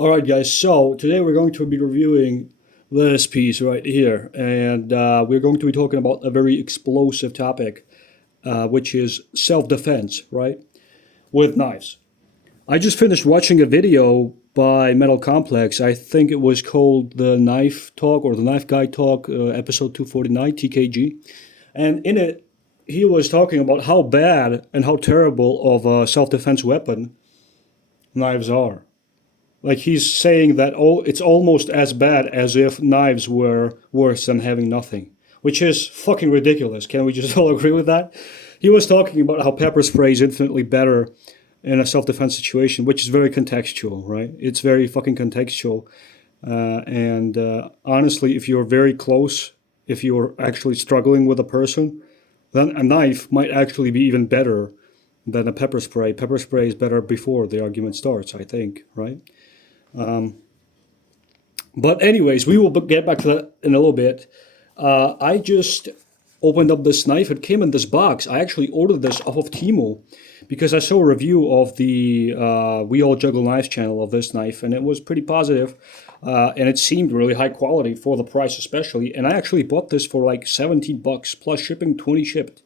All right, guys. So today we're going to be reviewing this piece right here, and we're going to be talking about a very explosive topic, which is self-defense, right, with knives. I just finished watching a video by Metal Complex. I think it was called the Knife Talk or the Knife Guy Talk, episode 249, TKG, and in it he was talking about how bad and how terrible of a self-defense weapon knives are. Like he's saying that it's almost as bad as if knives were worse than having nothing, which is fucking ridiculous. Can we just all agree with that? He was talking about how pepper spray is infinitely better in a self-defense situation, which is very contextual, right? It's very fucking contextual. And honestly, if you're very close, if you're actually struggling with a person, then a knife might actually be even better than a pepper spray. Pepper spray is better before the argument starts, I think, right? But anyways, we will get back to that in a little bit. I just opened up this knife. It came in this box. I actually ordered this off of Temu because I saw a review of the We All Juggle Knives channel of this knife, and it was pretty positive, and it seemed really high quality for the price especially. And I actually bought this for like 17 bucks plus shipping, 20 shipped.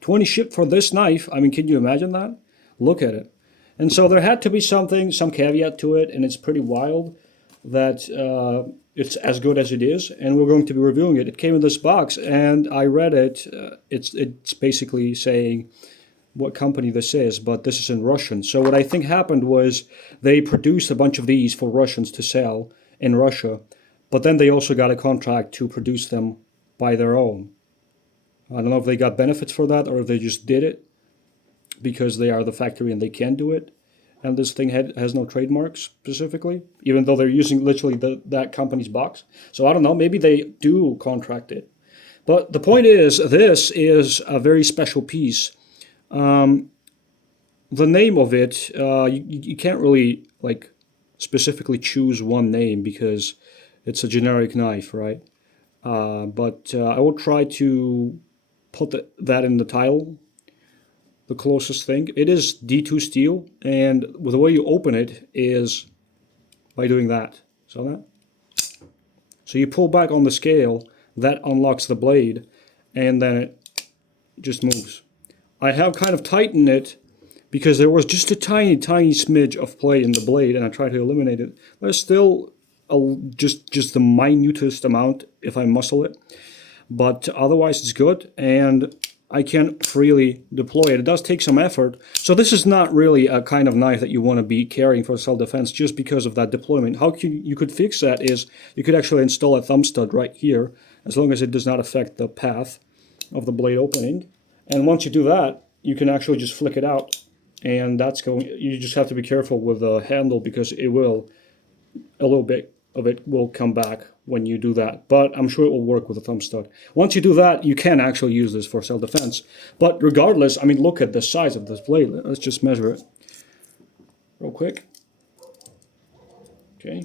20 shipped for this knife. I mean, can you imagine that? Look at it. And so there had to be some caveat to it, and it's pretty wild that it's as good as it is, and we're going to be reviewing it. It came in this box, and I read it. It's basically saying what company this is, but this is in Russian. So what I think happened was they produced a bunch of these for Russians to sell in Russia, but then they also got a contract to produce them by their own. I don't know if they got benefits for that or if they just did it because they are the factory and they can do it. And this thing has no trademarks specifically, even though they're using literally that company's box. So I don't know, maybe they do contract it. But the point is, this is a very special piece. The name of it, you can't really like specifically choose one name because it's a generic knife, right? But I will try to put that in the title, the closest thing. It is D2 steel, and the way you open it is by doing that. So that. So you pull back on the scale, that unlocks the blade, and then it just moves. I have kind of tightened it because there was just a tiny, tiny smidge of play in the blade, and I tried to eliminate it. There's still just the minutest amount if I muscle it, but otherwise it's good, and I can freely deploy it. It does take some effort. So this is not really a kind of knife that you want to be carrying for self-defense just because of that deployment. How you could fix that is you could actually install a thumb stud right here, as long as it does not affect the path of the blade opening. And once you do that, you can actually just flick it out. And that's going, you just have to be careful with the handle because it will, a little bit of it will come back when you do that, but I'm sure it will work with a thumb stud. Once you do that, you can actually use this for self-defense. But regardless, I mean, look at the size of this blade. Let's just measure it real quick. Okay,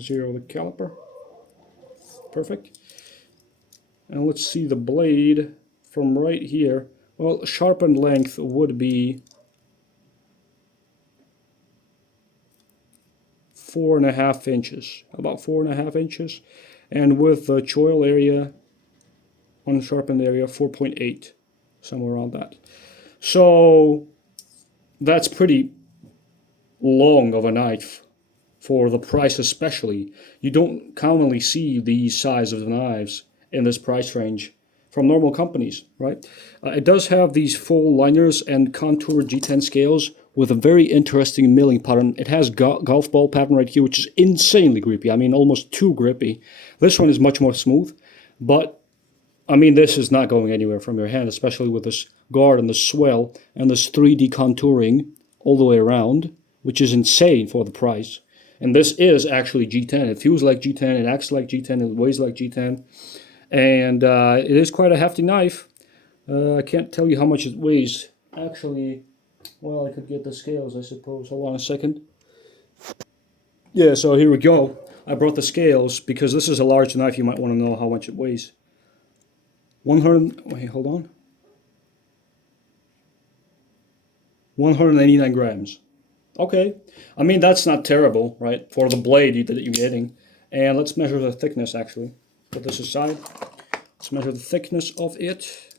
zero the caliper. Perfect. And let's see the blade from right here. Well, sharpened length would be 4.5 inches, about 4.5 inches, and with the choil area, unsharpened area, 4.8, somewhere around that. So that's pretty long of a knife for the price especially. You don't commonly see these size of knives in this price range from normal companies, right? It does have these full liners and contour G10 scales with a very interesting milling pattern. It has golf ball pattern right here, which is insanely grippy. I mean, almost too grippy. This one is much more smooth, but I mean, this is not going anywhere from your hand, especially with this guard and the swell and this 3D contouring all the way around, which is insane for the price. And this is actually G10. It feels like G10, it acts like G10, it weighs like G10. And it is quite a hefty knife. I can't tell you how much it weighs. Actually, well, I could get the scales, I suppose. Hold on a second. Yeah, so here we go. I brought the scales because this is a large knife. You might want to know how much it weighs. 100, wait, hold on. 189 grams. Okay. I mean, that's not terrible, right? For the blade that you're getting. And let's measure the thickness, actually. Put this aside. Let's measure the thickness of it.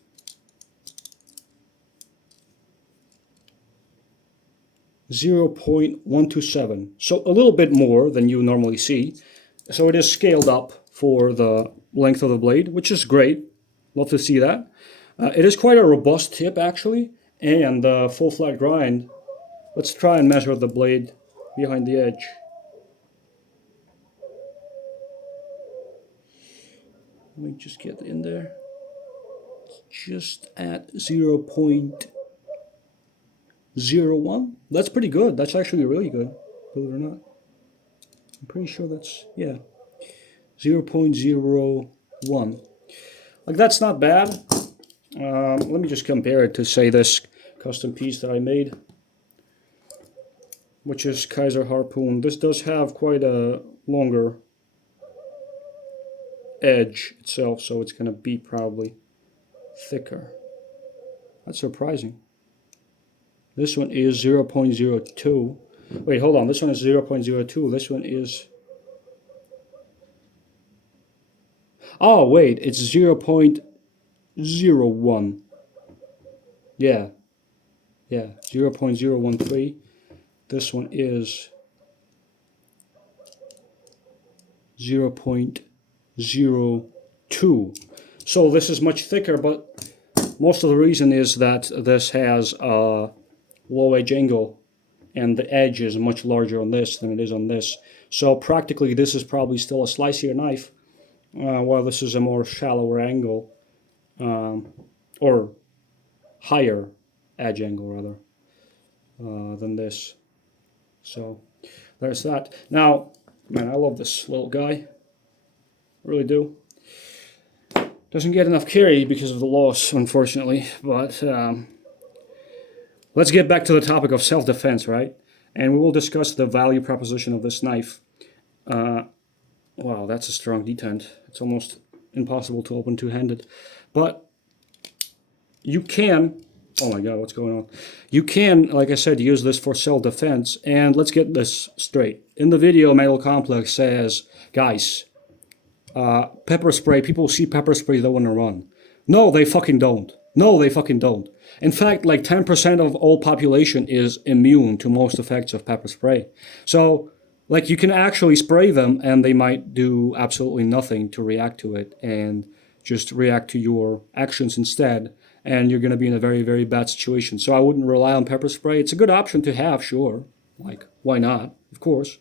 0.127. So a little bit more than you normally see. So it is scaled up for the length of the blade, which is great. Love to see that. It is quite a robust tip, actually. And full flat grind. Let's try and measure the blade behind the edge. Let me just get in there. Just at 0.01. That's pretty good. That's actually really good, believe it or not. I'm pretty sure that's, yeah, 0.01. Like, that's not bad. Let me just compare it to, say, this custom piece that I made, which is Kaiser Harpoon. This does have quite a longer edge itself, so it's going to be probably thicker. That's surprising. This one is 0.02. Wait, hold on. This one is 0.02. This one is... Oh, wait. It's 0.01. Yeah. Yeah. 0.013. This one is 0.02. So this is much thicker, but most of the reason is that this has a low edge angle, and the edge is much larger on this than it is on this. So practically this is probably still a slicier knife, while this is a more shallower angle, or higher edge angle rather, than this. So there's that. Now, man, I love this little guy. I really do. Doesn't get enough carry because of the loss, unfortunately, but let's get back to the topic of self-defense, right? And we will discuss the value proposition of this knife. Wow, that's a strong detent. It's almost impossible to open two-handed. But you can, oh my god, what's going on? You can, like I said, use this for self-defense. And let's get this straight. In the video, Metal Complex says, guys, pepper spray, people see pepper spray, they want to run. No, they fucking don't. No, they fucking don't. In fact, like 10% of all population is immune to most effects of pepper spray. So, like, you can actually spray them and they might do absolutely nothing to react to it and just react to your actions instead. And you're going to be in a very, very bad situation. So I wouldn't rely on pepper spray. It's a good option to have, sure. Like, why not? Of course.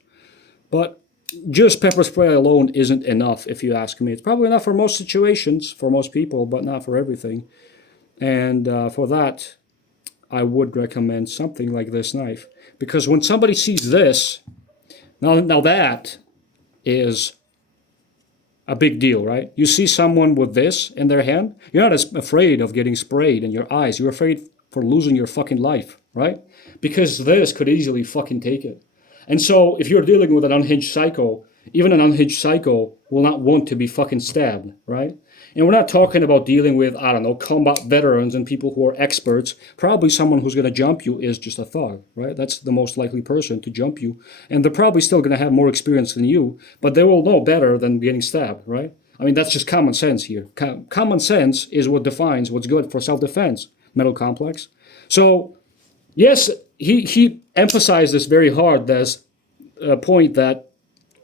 But just pepper spray alone isn't enough, if you ask me. It's probably enough for most situations, for most people, but not for everything. And for that, I would recommend something like this knife. Because when somebody sees this, now that is a big deal, right? You see someone with this in their hand, you're not as afraid of getting sprayed in your eyes. You're afraid for losing your fucking life, right? Because this could easily fucking take it. And so if you're dealing with an unhinged psycho, even an unhinged psycho will not want to be fucking stabbed, right? And we're not talking about dealing with, I don't know, combat veterans and people who are experts. Probably someone who's going to jump you is just a thug, right? That's the most likely person to jump you. And they're probably still going to have more experience than you, but they will know better than getting stabbed, right? I mean, that's just common sense here. Common sense is what defines what's good for self-defense, Metal Complex. So, yes, he emphasized this very hard. There's a point that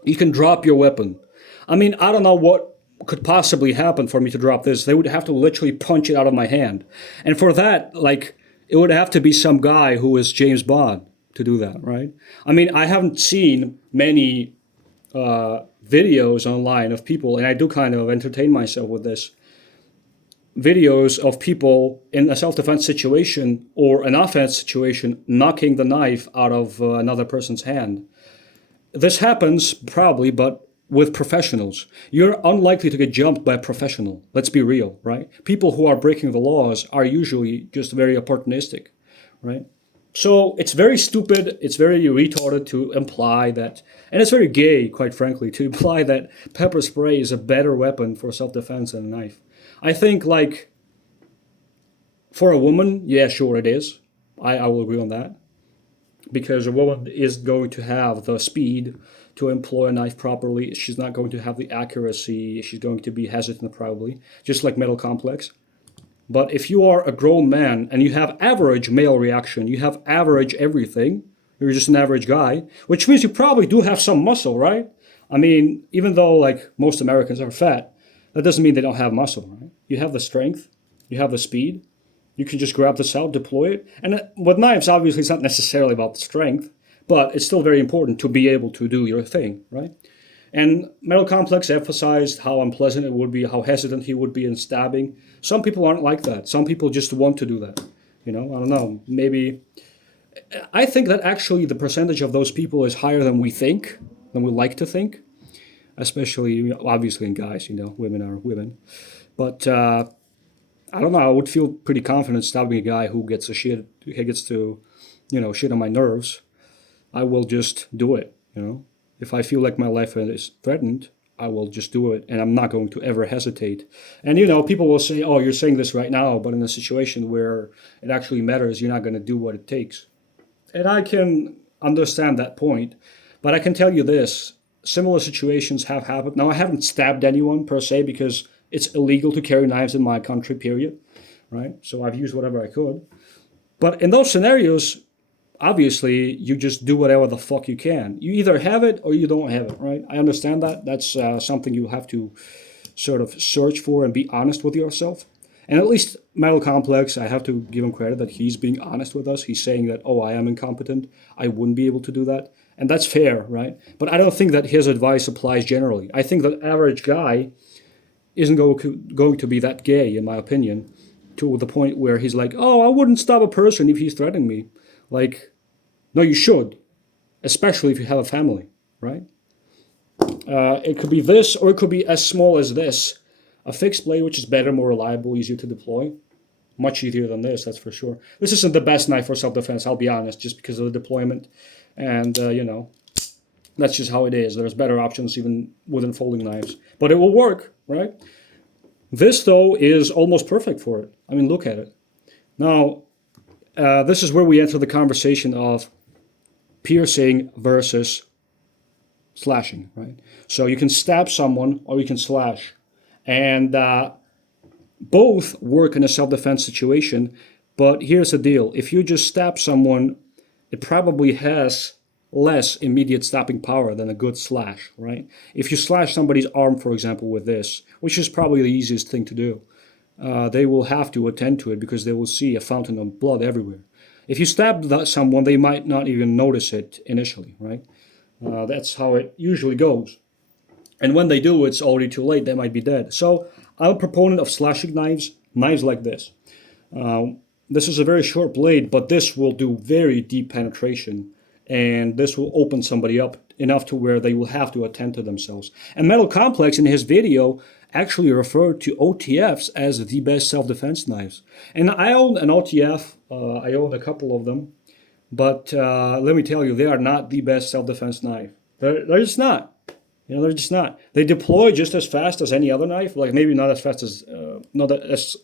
you can drop your weapon. I mean, I don't know what could possibly happen for me to drop this. They would have to literally punch it out of my hand. And for that, like, it would have to be some guy who is James Bond to do that, right? I mean, I haven't seen many videos online of people, and I do kind of entertain myself with this, videos of people in a self-defense situation or an offense situation knocking the knife out of another person's hand. This happens probably, but with professionals. You're unlikely to get jumped by a professional. Let's be real, right? People who are breaking the laws are usually just very opportunistic, right? So it's very stupid, it's very retarded to imply that, and it's very gay, quite frankly, to imply that pepper spray is a better weapon for self-defense than a knife. I think, like, for a woman, yeah, sure it is. I will agree on that. because a woman is going to have the speed to employ a knife properly. She's not going to have the accuracy. She's going to be hesitant probably, just like metal complex. But if you are a grown man and you have average male reaction, you have average everything, you're just an average guy, which means you probably do have some muscle, right? I mean, even though like most Americans are fat, that doesn't mean they don't have muscle, right? You have the strength, you have the speed, you can just grab this out, deploy it. And with knives, obviously, it's not necessarily about the strength, but it's still very important to be able to do your thing, right? And Metal Complex emphasized how unpleasant it would be, how hesitant he would be in stabbing. Some people aren't like that. Some people just want to do that. You know, I don't know. Maybe I think that actually the percentage of those people is higher than we think, than we like to think. Especially, obviously, in guys. You know, women are women. But I don't know. I would feel pretty confident stabbing a guy who gets to, shit on my nerves. I will just do it. You know, if I feel like my life is threatened, I will just do it, and I'm not going to ever hesitate. And people will say, "Oh, you're saying this right now," but in a situation where it actually matters, you're not going to do what it takes. And I can understand that point, but I can tell you this: similar situations have happened. Now, I haven't stabbed anyone per se because it's illegal to carry knives in my country. Period. Right. So I've used whatever I could. But in those scenarios, obviously, you just do whatever the fuck you can. You either have it or you don't have it, right? I understand that. That's something you have to sort of search for and be honest with yourself. And at least Metal Complex, I have to give him credit that he's being honest with us. He's saying that, oh, I am incompetent. I wouldn't be able to do that. And that's fair, right? But I don't think that his advice applies generally. I think that average guy isn't going to be that gay, in my opinion, to the point where he's like, oh, I wouldn't stop a person if he's threatening me. Like, no, you should, especially if you have a family, right? It could be this, or it could be as small as this. A fixed blade, which is better, more reliable, easier to deploy. Much easier than this, that's for sure. This isn't the best knife for self-defense, I'll be honest, just because of the deployment. And, that's just how it is. There's better options even within folding knives. But it will work, right? This, though, is almost perfect for it. I mean, look at it. Now, this is where we enter the conversation of piercing versus slashing, right? So you can stab someone or you can slash. And both work in a self-defense situation. But here's the deal. If you just stab someone, it probably has less immediate stopping power than a good slash, right? If you slash somebody's arm, for example, with this, which is probably the easiest thing to do, they will have to attend to it because they will see a fountain of blood everywhere. If you stab someone, they might not even notice it initially, right? That's how it usually goes. And when they do, it's already too late. They might be dead. So I'm a proponent of slashing knives like this. This is a very short blade, but this will do very deep penetration. And this will open somebody up enough to where they will have to attend to themselves. And Metal Complex in his video actually referred to OTFs as the best self-defense knives. And I own an OTF. I own a couple of them. But let me tell you, they are not the best self-defense knife. They're just not. They're just not. They deploy just as fast as any other knife. Like maybe not as fast as, not as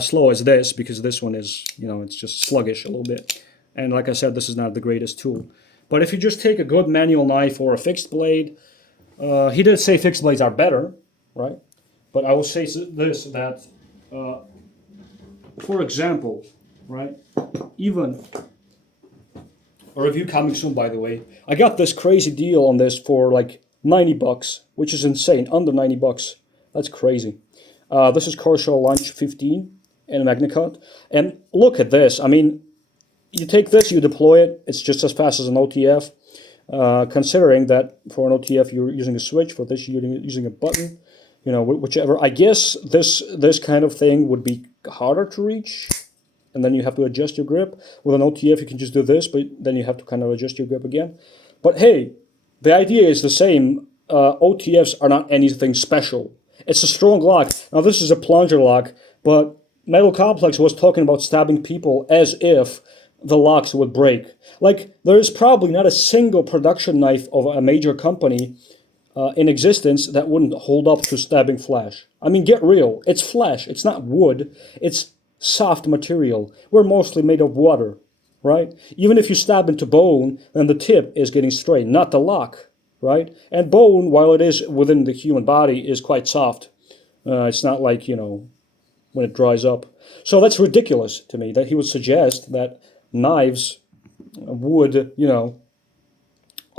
slow as this, because this one is, it's just sluggish a little bit. And like I said, this is not the greatest tool. But if you just take a good manual knife or a fixed blade, he did say fixed blades are better, right? But I will say this, that, for example, right, even, a review coming soon, by the way, I got this crazy deal on this for like $90, which is insane, under $90. That's crazy. This is Corsair Launch 15 in MagnaCut. And look at this. I mean, you take this, you deploy it, it's just as fast as an OTF. Considering that for an OTF you're using a switch, for this you're using a button, whichever. I guess this kind of thing would be harder to reach, and then you have to adjust your grip. With an OTF you can just do this, but then you have to kind of adjust your grip again. But hey, the idea is the same. OTFs are not anything special. It's a strong lock. Now this is a plunger lock, but Metal Complex was talking about stabbing people as if the locks would break. Like, there is probably not a single production knife of a major company in existence that wouldn't hold up to stabbing flesh. I mean, get real. It's flesh. It's not wood. It's soft material. We're mostly made of water. right? Even if you stab into bone, then the tip is getting straight, not the lock, right? And bone, while it is within the human body, is quite soft. It's not like, when it dries up. So that's ridiculous to me that he would suggest that knives would,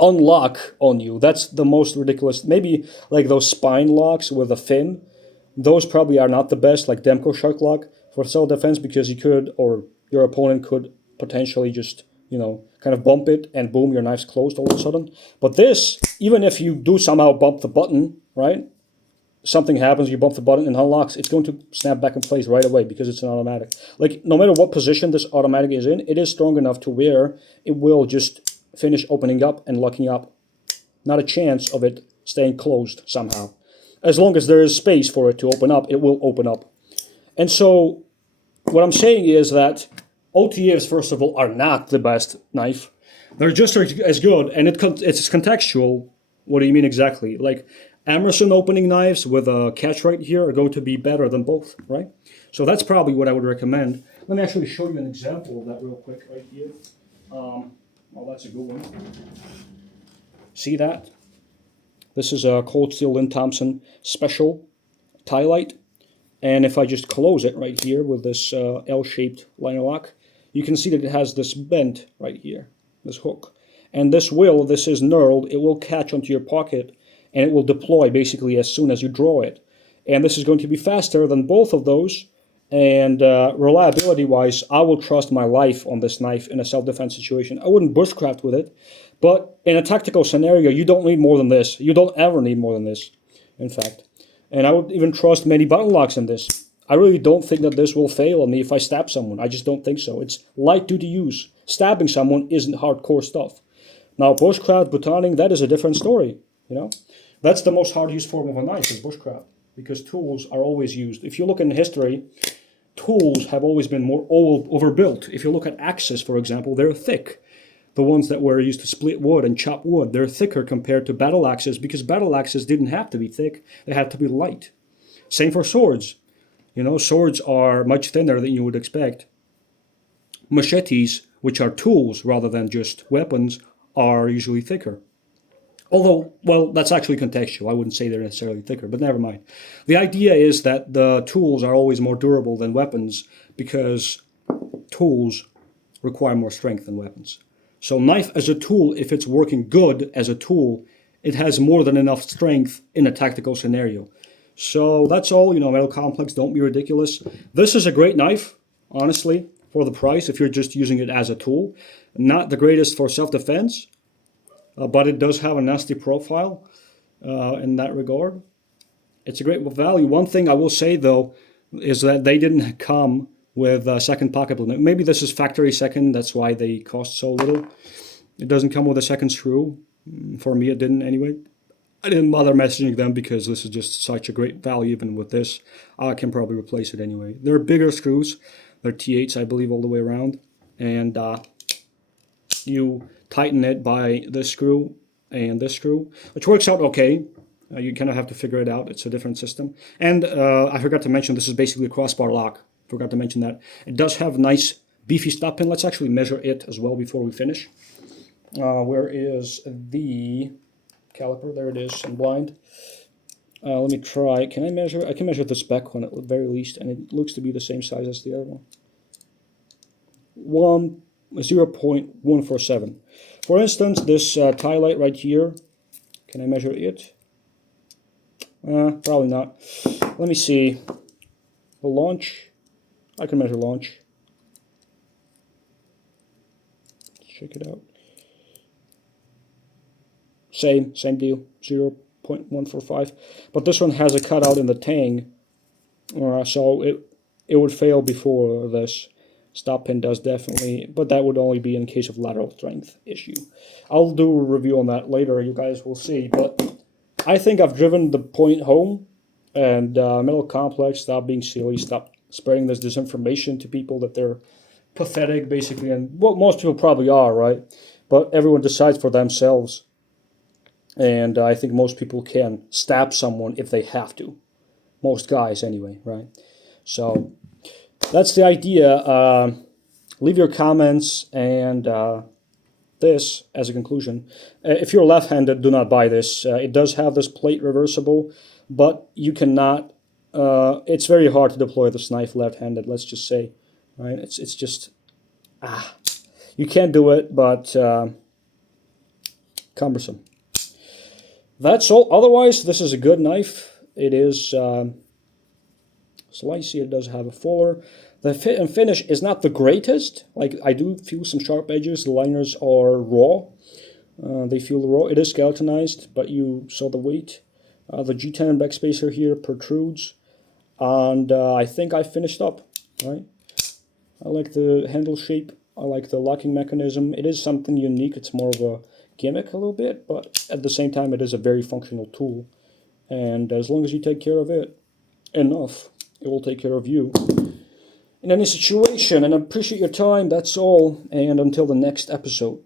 unlock on you. That's the most ridiculous. Maybe like those spine locks with a fin. Those probably are not the best, like Demko Shark Lock for self-defense, because you could, or your opponent could potentially just, kind of bump it and boom, your knife's closed all of a sudden. But this, even if you do somehow bump the button, right? Something happens, you bump the button and unlocks, it's going to snap back in place right away because it's an automatic. Like, no matter what position this automatic is in, it is strong enough to where it will just finish opening up and locking up. Not a chance of it staying closed somehow. As long as there is space for it to open up, it will open up. And so, what I'm saying is that OTFs, first of all, are not the best knife. They're just as good, and it's contextual. What do you mean exactly? Like, Emerson opening knives with a catch right here are going to be better than both, right? So that's probably what I would recommend. Let me actually show you an example of that real quick right here. Well, that's a good one. See that? This is a Cold Steel Lynn Thompson Special tie light. And if I just close it right here with this L-shaped liner lock, you can see that it has this bend right here, this hook. And this is knurled, it will catch onto your pocket, and it will deploy basically as soon as you draw it. And this is going to be faster than both of those. And reliability-wise, I will trust my life on this knife in a self-defense situation. I wouldn't bushcraft with it, but in a tactical scenario, you don't need more than this. You don't ever need more than this, in fact. And I would even trust many button locks in this. I really don't think that this will fail on me if I stab someone. I just don't think so. It's light duty use. Stabbing someone isn't hardcore stuff. Now, bushcraft, batoning, that is a different story, That's the most hard-used form of a knife, is bushcraft, because tools are always used. If you look in history, tools have always been more overbuilt. If you look at axes, for example, they're thick. The ones that were used to split wood and chop wood, they're thicker compared to battle axes, because battle axes didn't have to be thick, they had to be light. Same for swords. Swords are much thinner than you would expect. Machetes, which are tools rather than just weapons, are usually thicker. Although, well, that's actually contextual. I wouldn't say they're necessarily thicker, but never mind. The idea is that the tools are always more durable than weapons because tools require more strength than weapons. So knife as a tool, if it's working good as a tool, it has more than enough strength in a tactical scenario. So that's all, Metal Complex, don't be ridiculous. This is a great knife, honestly, for the price, if you're just using it as a tool. Not the greatest for self-defense, but it does have a nasty profile in that regard. It's a great value. One thing I will say, though, is that they didn't come with a second pocket bolt. Maybe this is factory second, that's why they cost so little. It doesn't come with a second screw. For me, it didn't anyway. I didn't bother messaging them because this is just such a great value. Even with this, I can probably replace it anyway. They're bigger screws. They're T8s, I believe, all the way around. And you tighten it by this screw and this screw, which works out okay. You kind of have to figure it out. It's a different system. And I forgot to mention, this is basically a crossbar lock. Forgot to mention that. It does have nice beefy stop pin. Let's actually measure it as well before we finish. Where is the caliper? There it is in blind. Let me try. Can I measure? I can measure this back one at the very least, and it looks to be the same size as the other one. 0.147. For instance, this tie light right here, can I measure it? Probably not. Let me see. The launch, I can measure launch. Check it out. Same deal, 0.145. But this one has a cutout in the tang, so it would fail before this. Stop pin does definitely, but that would only be in case of lateral strength issue. I'll do a review on that later, you guys will see, but I think I've driven the point home, and Metal Complex, stop being silly, stop spreading this disinformation to people that they're pathetic, basically, and well, most people probably are, right? But everyone decides for themselves, and I think most people can stab someone if they have to. Most guys, anyway, right? So that's the idea. leave your comments and this as a conclusion. If you're left-handed, do not buy this. It does have this plate reversible, but you cannot. It's very hard to deploy this knife left-handed. Let's just say, right? It's just you can't do it, but cumbersome. That's all. Otherwise, this is a good knife. It is slicey. It does have a fuller. The fit and finish is not the greatest. Like, I do feel some sharp edges. The liners are raw. They feel raw. It is skeletonized, but you saw the weight. The G10 backspacer here protrudes. And I think I finished up, right? I like the handle shape. I like the locking mechanism. It is something unique. It's more of a gimmick a little bit, but at the same time, it is a very functional tool. And as long as you take care of it enough, it will take care of you in any situation. And I appreciate your time. That's all. And until the next episode.